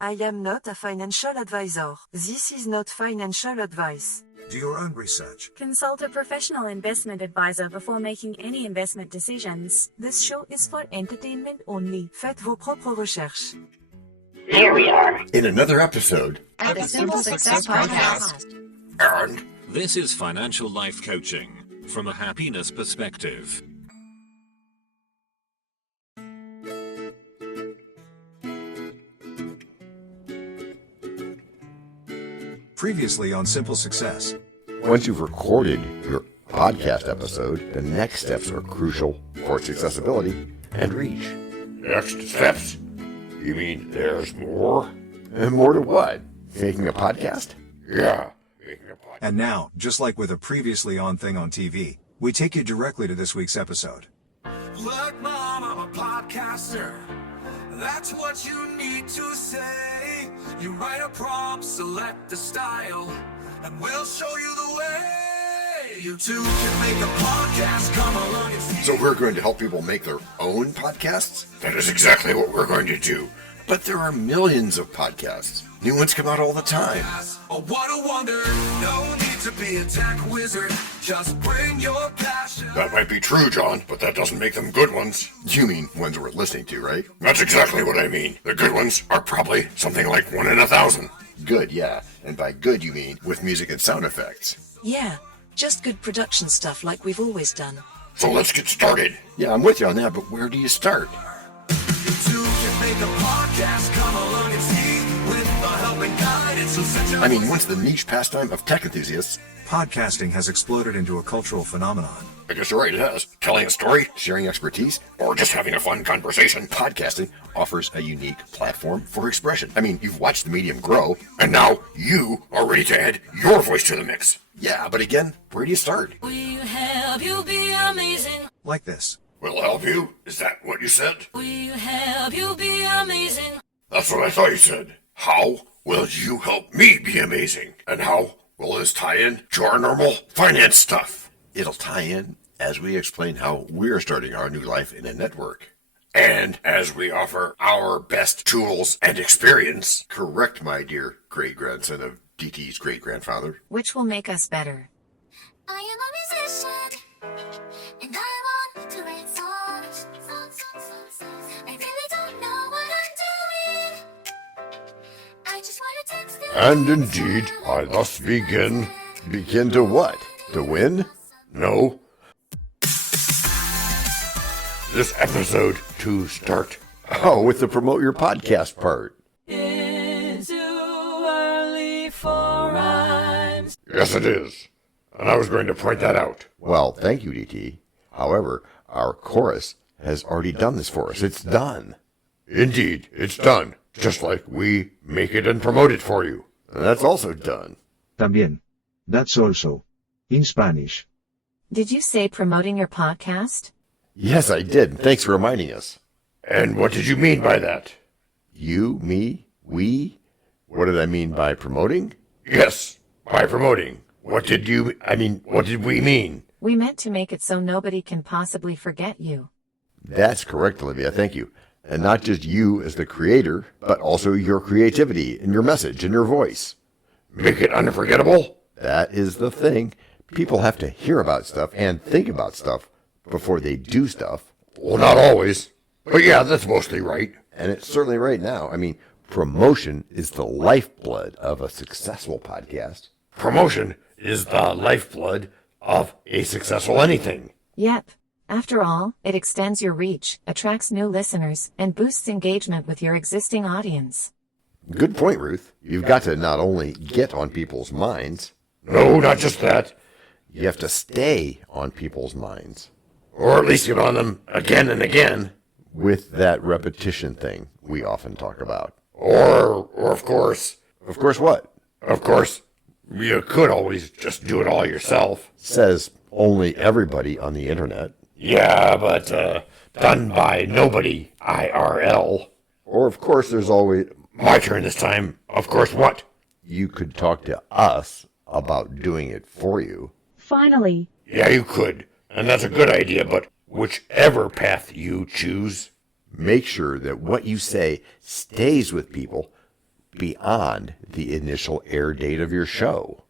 I am not a financial advisor. This is not financial advice. Do your own research. Consult a professional investment advisor before making any investment decisions. This show is for entertainment only. Faites vos propres recherches. Here we are in another episode at the Simple Success Podcast. And this is financial life coaching from a happiness perspective. Previously on Simple Success. Once you've recorded your podcast episode, the next steps are crucial for its accessibility and reach. Next steps? You mean there's more? And more to what? Making a podcast? Yeah, making a podcast. And now, just like with a previously on thing on TV, we take you directly to this week's episode. Look, Mom, I'm a podcaster. That's what you need to say. You write a prompt, select the style, and we'll show you the way. You too can make a podcast. Come along and see. So we're going to help people make their own podcasts? That is exactly what we're going to do. But there are millions of podcasts. New ones come out all the time. Oh, what a wonder. No need to be a tech wizard. Just bring your passion. That might be true, John, but that doesn't make them good ones. You mean ones worth listening to, right? That's exactly what I mean. The good ones are probably something like 1 in 1,000. Good, yeah. And by good, you mean with music and sound effects. Yeah, just good production stuff like we've always done. So let's get started. Yeah, I'm with you on that, but where do you start? You too can make a podcast. Come along and see. With the help and guidance. Once the niche pastime of tech enthusiasts, podcasting has exploded into a cultural phenomenon. I guess you're right, it has. Telling a story, sharing expertise, or just having a fun conversation. Podcasting offers a unique platform for expression. You've watched the medium grow, and now you are ready to add your voice to the mix. Yeah, but again, where do you start? Will help you be amazing? Like this. We'll help you? Is that what you said? Will help you be amazing? That's what I thought you said. How will you help me be amazing? And how will this tie in to our normal finance stuff? It'll tie in as we explain how we're starting our new life in a network. And as we offer our best tools and experience. Correct, my dear great-grandson of DT's great-grandfather. Which will make us better. I am a musician, and I want to write songs. I really don't know what I'm doing. I just want to text them. And indeed, I thus begin. Begin to what? To win? No. This episode to start. Oh, with the promote your podcast part. It's too early for rhymes. Yes, it is. And I was going to point that out. Well, thank you, DT. However, our chorus has already done this for us. It's done. Indeed, it's done. Just like we make it and promote it for you. And that's also done. También. That's also. In Spanish. Did you say promoting your podcast? Yes, I did. Thanks for reminding us. And what did you mean by that? You, me, we? What did I mean by promoting? Yes, by promoting. What did we mean? We meant to make it so nobody can possibly forget you. That's correct, Olivia. Thank you. And not just you as the creator, but also your creativity and your message and your voice. Make it unforgettable? That is the thing. People have to hear about stuff and think about stuff before they do stuff. Well, not always. But yeah, that's mostly right. And it's certainly right now. Promotion is the lifeblood of a successful podcast. Promotion is the lifeblood of a successful anything. Yep. After all, it extends your reach, attracts new listeners, and boosts engagement with your existing audience. Good point, Ruth. You've got to not only get on people's minds. No, not just that. You have to stay on people's minds. Or at least get on them again and again. With that repetition thing we often talk about. Or of course. Of course what? Of course, you could always just do it all yourself. Says only everybody on the internet. Yeah, but done by nobody, IRL. Or of course there's always... My turn this time. Of course what? You could talk to us about doing it for you. Finally. Yeah, you could. And that's a good idea, but whichever path you choose, make sure that what you say stays with people beyond the initial air date of your show.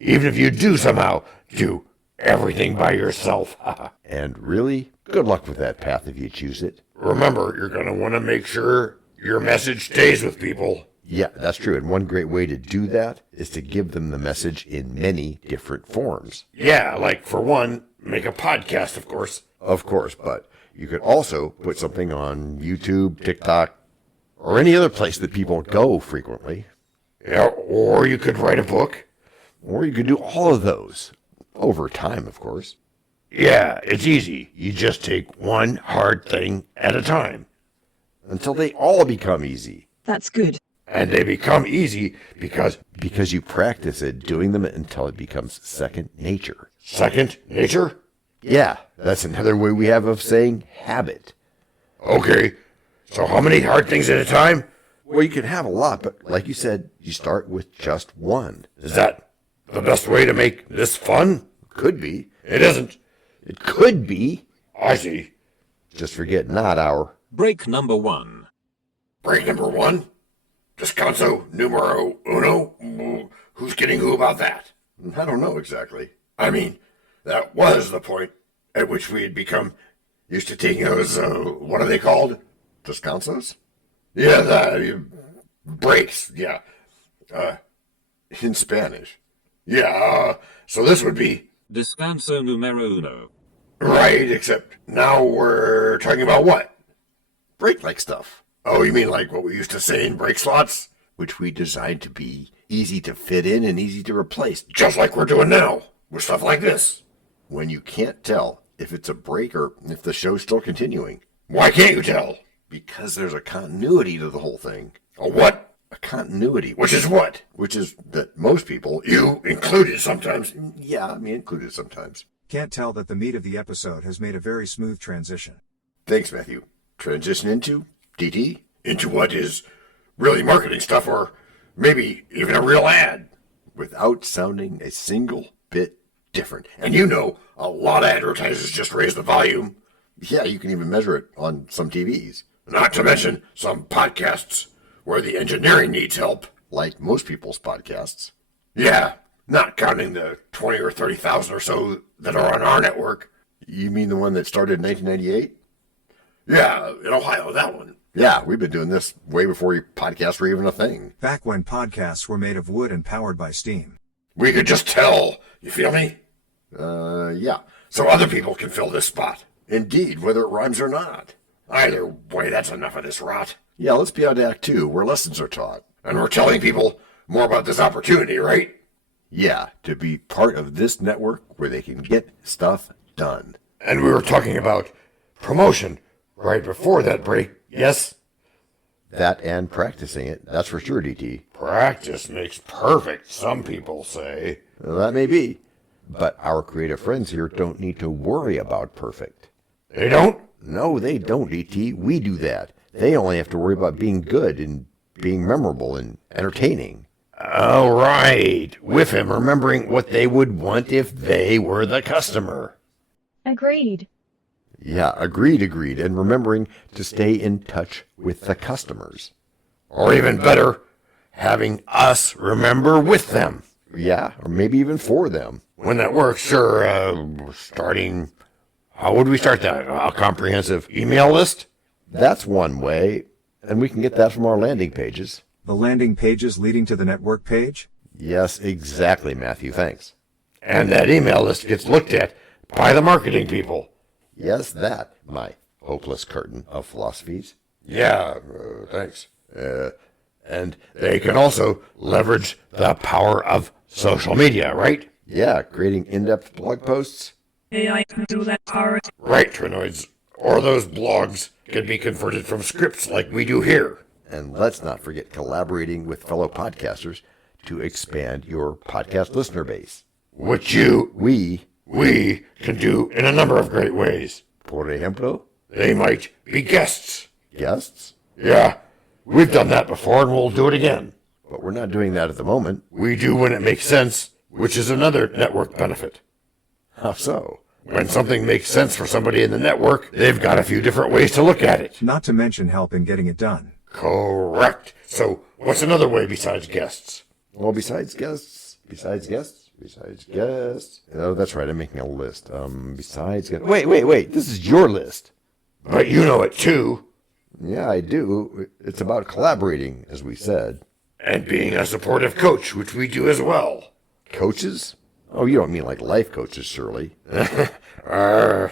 Even if you do somehow do everything by yourself. And really, good luck with that path if you choose it. Remember, you're going to want to make sure your message stays with people. Yeah, that's true. And one great way to do that is to give them the message in many different forms. Yeah, like for one, make a podcast, of course. Of course, but you could also put something on YouTube, TikTok, or any other place that people go frequently. Yeah, or you could write a book. Or you could do all of those. Over time, of course. Yeah, it's easy. You just take one hard thing at a time. Until they all become easy. That's good. And they become easy because you practice it, doing them until it becomes second nature. Second nature? Yeah, that's another way we have of saying habit. Okay, so how many hard things at a time? Well, you can have a lot, but like you said, you start with just one. Is that the best way to make this fun? Could be. It isn't. It could be. I see. Just forget not our... Break number 1. Break number 1? Descanso numero uno? Who's kidding who about that? I don't know exactly. I mean, that was the point at which we had become used to taking those, what are they called? Descansos? Yeah, breaks, yeah. In Spanish. Yeah, so this would be... Descanso numero uno. Right, except now we're talking about what? Break-like stuff. Oh, you mean like what we used to say in break slots? Which we designed to be easy to fit in and easy to replace. Just like we're doing now, with stuff like this. When you can't tell if it's a break or if the show's still continuing. Why can't you tell? Because there's a continuity to the whole thing. A what? A continuity. Which is what? Which is that most people, you included sometimes. Yeah, me included sometimes. Can't tell that the meat of the episode has made a very smooth transition. Thanks, Matthew. Transition into? DT? Into what is really marketing stuff or maybe even a real ad. Without sounding a single bit different. And you know, a lot of advertisers just raise the volume. Yeah, you can even measure it on some TVs. Not to mention some podcasts where the engineering needs help. Like most people's podcasts. Yeah, not counting the 20 or 30,000 or so that are on our network. You mean the one that started in 1998? Yeah, in Ohio, that one. Yeah, we've been doing this way before podcasts were even a thing. Back when podcasts were made of wood and powered by steam. We could just tell, you feel me? Yeah. So other people can fill this spot. Indeed, whether it rhymes or not. Either way, that's enough of this rot. Yeah, let's be on to Act 2, where lessons are taught. And we're telling people more about this opportunity, right? Yeah, to be part of this network where they can get stuff done. And we were talking about promotion right before that break, yes? That and practicing it, that's for sure, DT. Practice makes perfect, some people say. Well, that may be. But our creative friends here don't need to worry about perfect. They don't? No, they don't, DT. We do that. They only have to worry about being good and being memorable and entertaining. All right. With him remembering what they would want if they were the customer. Agreed. Yeah, agreed. And remembering to stay in touch with the customers. Or even better, having us remember with them. Yeah, or maybe even for them. When that works, sure, starting... How would we start that? A comprehensive email list? That's one way, and we can get that from our landing pages. The landing pages leading to the network page? Yes, exactly, Matthew, thanks. And that email list gets looked at by the marketing people. Yes, that, my hopeless curtain of philosophies. Yeah, thanks. And they can also leverage the power of social media, right? Yeah, creating in-depth blog posts. AI can do that part. Right, Trinoids. Or those blogs can be converted from scripts like we do here. And let's not forget collaborating with fellow podcasters to expand your podcast listener base. Which we can do in a number of great ways. Por ejemplo, they might be guests. Guests? Yeah, we've done that before and we'll do it again. But we're not doing that at the moment. We do when it makes sense, which is another network benefit. How so? When something makes sense for somebody in the network, they've got a few different ways to look at it. Not to mention help in getting it done. Correct. So what's another way besides guests? Well, besides guests. Oh, that's right, I'm making a list. Besides guests. Wait, this is your list. But you know it too. Yeah, I do. It's about collaborating, as we said. And being a supportive coach, which we do as well. Coaches? Oh, you don't mean like life coaches, surely. No,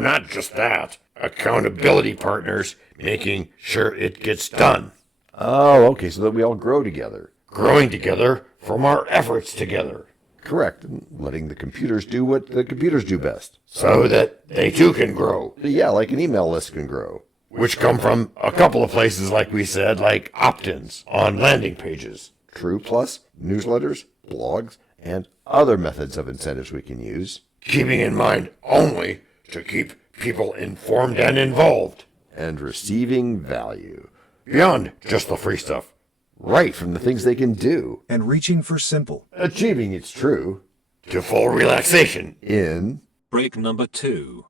not just that. Accountability partners, making sure it gets done. Oh, okay, so that we all grow together. Growing together from our efforts together. Correct, and letting the computers do what the computers do best. So that they too can grow. Yeah, like an email list can grow. Which come from a couple of places, like we said, like opt-ins on landing pages. True, plus newsletters, blogs, and other methods of incentives we can use. Keeping in mind only to keep people informed and involved. And receiving value. Beyond just the free stuff. Right from the things they can do. And reaching for simple. Achieving, it's true. To full relaxation in... Break number 2.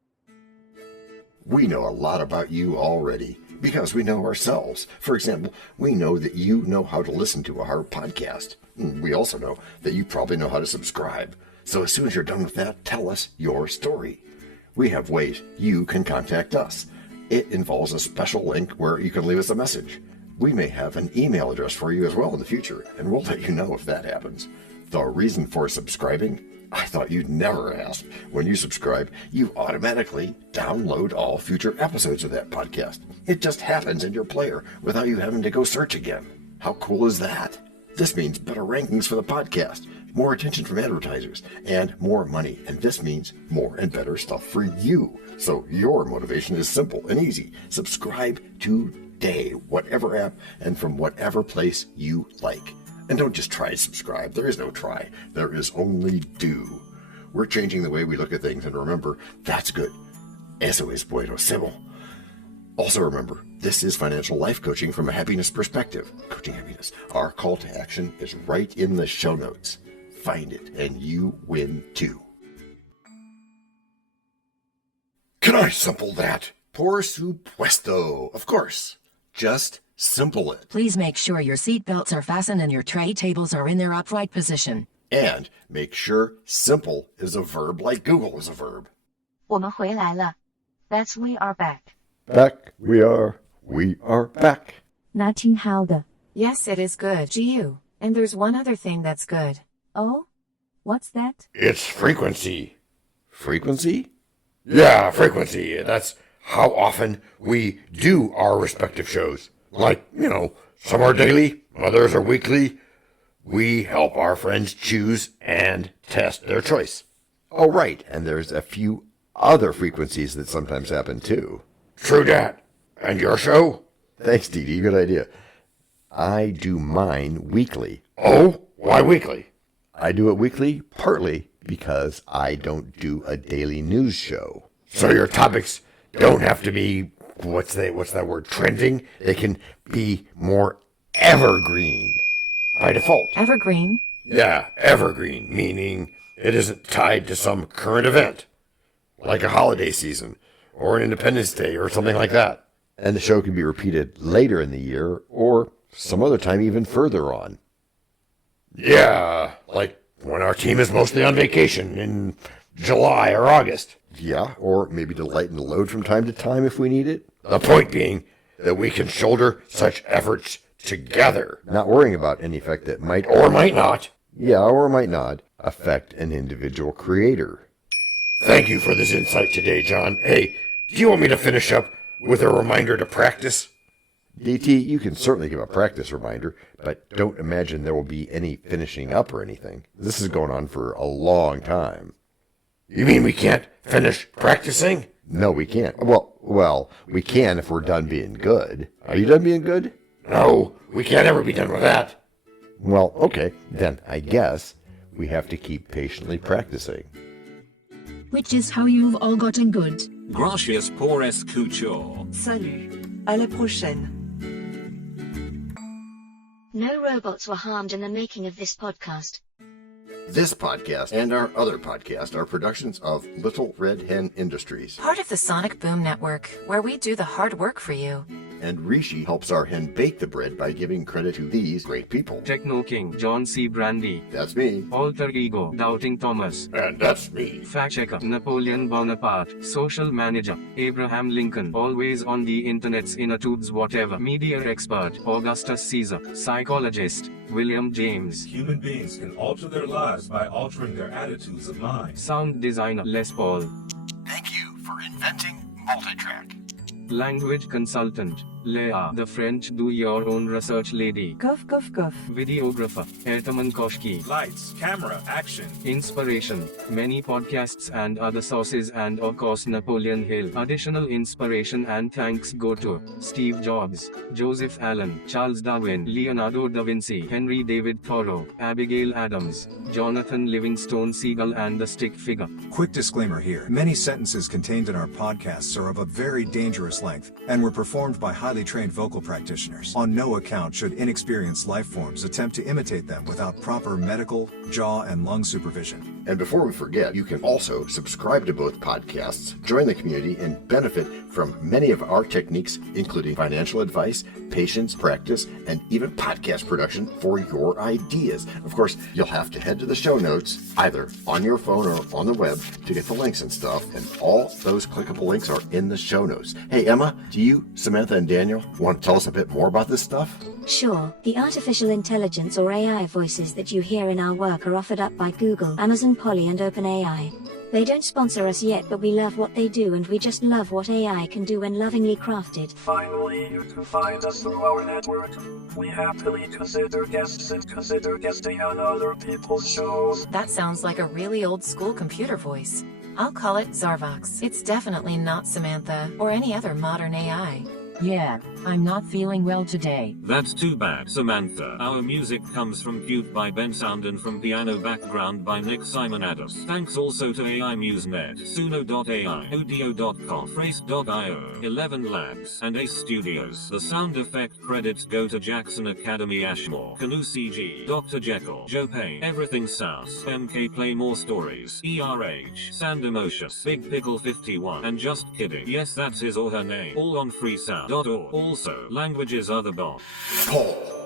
We know a lot about you already because we know ourselves. For example, we know that you know how to listen to our podcast. We also know that you probably know how to subscribe. So as soon as you're done with that, tell us your story. We have ways you can contact us. It involves a special link where you can leave us a message. We may have an email address for you as well in the future, and we'll let you know if that happens. The reason for subscribing? I thought you'd never ask. When you subscribe, you automatically download all future episodes of that podcast. It just happens in your player without you having to go search again. How cool is that? This means better rankings for the podcast, more attention from advertisers, and more money. And this means more and better stuff for you. So your motivation is simple and easy. Subscribe today, whatever app and from whatever place you like. And don't just try to subscribe. There is no try. There is only do. We're changing the way we look at things, and remember, that's good. Eso es buenísimo. Also remember, this is financial life coaching from a happiness perspective. Coaching happiness. Our call to action is right in the show notes. Find it, and you win too. Can I simple that? Por supuesto. Of course. Just simple it. Please make sure your seat belts are fastened and your tray tables are in their upright position. And make sure simple is a verb like Google is a verb. 我们回来了. That's we are back. Back we are back. 那挺好的. Yes, it is good, GU. And there's one other thing that's good. Oh? What's that? It's frequency. Frequency? Yeah, frequency. That's how often we do our respective shows. Like, some are daily, others are weekly. We help our friends choose and test their choice. Oh, right, and there's a few other frequencies that sometimes happen too. True dat. And your show? Thanks, Dee Dee, good idea. I do mine weekly. Oh, why weekly? I do it weekly partly because I don't do a daily news show. So your topics don't have to be, what's that word, trending? They can be more evergreen by default. Evergreen? Yeah, evergreen, meaning it isn't tied to some current event, like a holiday season or an Independence Day or something like that. And the show can be repeated later in the year or some other time even further on. Yeah, like when our team is mostly on vacation in July or August. Yeah, or maybe to lighten the load from time to time if we need it. The point being that we can shoulder such efforts together. Not worrying about any effect that might or might not. Yeah, or might not affect an individual creator. Thank you for this insight today, John. Hey, do you want me to finish up with a reminder to practice? DT, you can certainly give a practice reminder, but don't imagine there will be any finishing up or anything. This is going on for a long time. You mean we can't finish practicing? No, we can't. Well, we can if we're done being good. Are you done being good? No, we can't ever be done with that. Well, okay, then I guess we have to keep patiently practicing. Which is how you've all gotten good. Gracias por escuchar. Salut. À la prochaine. No robots were harmed in the making of this podcast. This podcast and our other podcast are productions of Little Red Hen Industries. Part of the Sonic Boom Network, where we do the hard work for you. And Rishi helps our hen bake the bread by giving credit to these great people. Techno King, John Brandy. That's me. Alter Ego, Doubting Thomas. And that's me. Fact Checker, Napoleon Bonaparte. Social Manager, Abraham Lincoln. Always on the internet's inner tubes whatever. Media Expert, Augustus Caesar. Psychologist, William James. Human beings can alter their lives by altering their attitudes of mind. Sound Designer, Les Paul. Thank you for inventing multitrack. Language Consultant, Leah, the French do-your-own research lady. Cough, cough, cough. Videographer, Etomon Koshki. Lights, camera, action. Inspiration, many podcasts and other sources, and of course Napoleon Hill. Additional inspiration and thanks go to Steve Jobs, Joseph Allen, Charles Darwin, Leonardo da Vinci, Henry David Thoreau, Abigail Adams, Jonathan Livingstone Seagull, and the Stick Figure. Quick disclaimer here. Many sentences contained in our podcasts are of a very dangerous length and were performed by highly trained vocal practitioners. On no account should inexperienced life forms attempt to imitate them without proper medical, jaw, and lung supervision. And before we forget, you can also subscribe to both podcasts, join the community, and benefit from many of our techniques, including financial advice, patience, practice, and even podcast production for your ideas. Of course, you'll have to head to the show notes, either on your phone or on the web, to get the links and stuff, and all those clickable links are in the show notes. Hey, Emma, do you, Samantha, and Daniel want to tell us a bit more about this stuff? Sure. The artificial intelligence or AI voices that you hear in our work are offered up by Google, Amazon Polly, and OpenAI. They don't sponsor us yet, but we love what they do, and we just love what AI can do when lovingly crafted. Finally, you can find us through our network. We happily consider guests and consider guesting on other people's shows. That sounds like a really old school computer voice. I'll call it Zarvox. It's definitely not Samantha or any other modern AI. Yeah, I'm not feeling well today. That's too bad, Samantha. Our music comes from Cute by Ben Sound and from Piano Background by Nick Simonados. Thanks also to AI MuseNet, Suno.ai, Audio.com, Phrase.io, 11 Labs, and Ace Studios. The sound effect credits go to Jackson Academy Ashmore, Canoe CG, Dr. Jekyll, Joe Payne, Everything South, MK Play More Stories, ERH, Sand Emotions, Big Pickle 51, and Just Kidding. Yes, that's his or her name. All on freesound.org. Also, languages are the bomb. Paul.